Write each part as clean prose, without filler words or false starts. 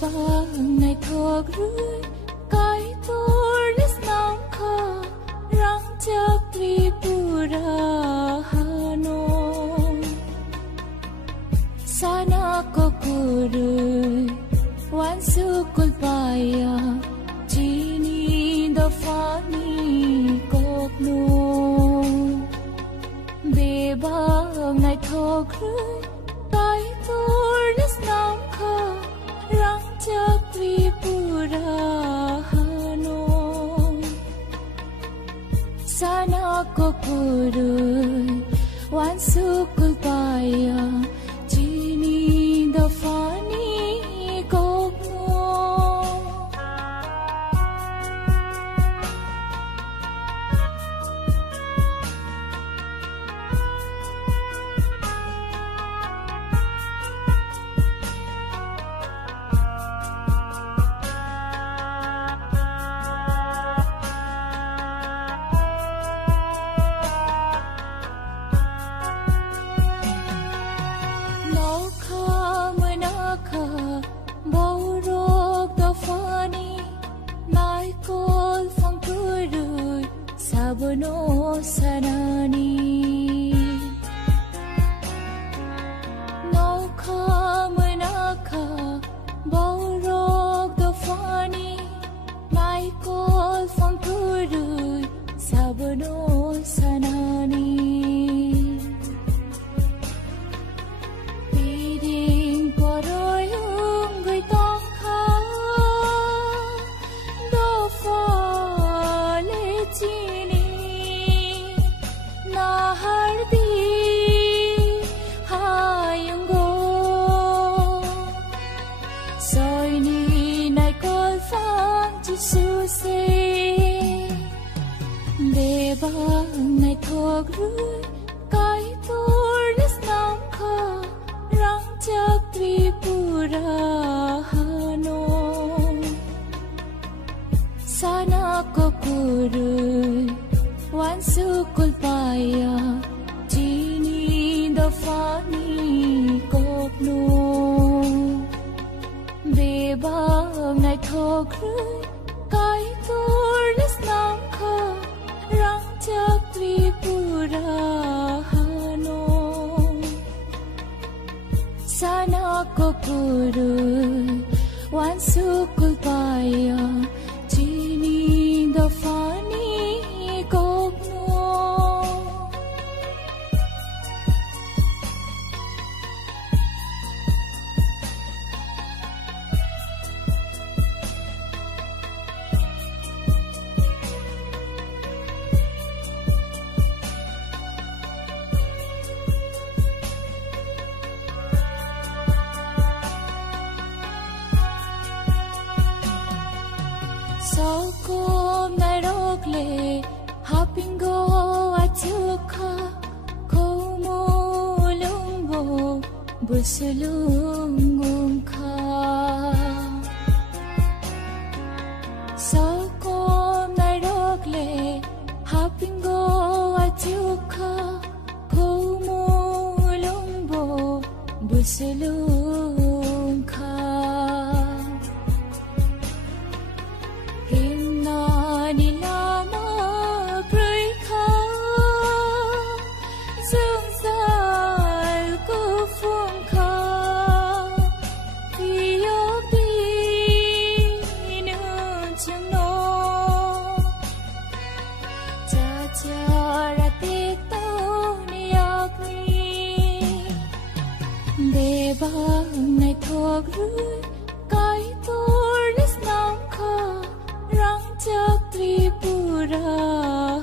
ba ngày thuộc rưỡi cái tôi lít nóng kho răng chắc vì pura hano sana ko kuru wan su kulpaya chini do fani kok no be ba ngày thuộc rưỡi cái tôi lít nóng kho răng chắc vì pura hano sana ko kuru wan su kulpaya chini do fani kok Sabono sanani no ka manaka borok do fani Michael from Puru sabono sanani Piding poroyong gay tong ka do fa le chini ba ngày thuộc rưỡi cái tôi lít nóng kho răng chắc vì pura hano sana ko kuru wan su kulpaya chini do fani kok no be ba ngày thuộc rưỡi cái tôi lít nóng kho răng chắc vì pura hano sana ko kuru wan su kulpaya chini do fani kok no sau cơm nay rốc lệ hopping go atuka ko mo lumbo busulung ka sau cơm nay rốc lệ hopping go atuka ko mo lumbo busulung ka ba ngày thuộc rưỡi cái tôi lít nóng kho răng chắc vì pura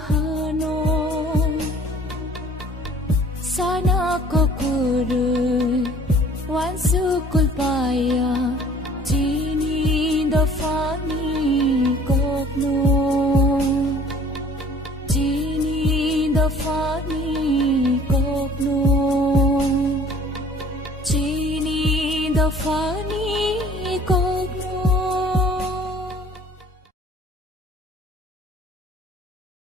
hano sana ko kuru wan su kulpaya chini do fani kok no chini do fani kok no funny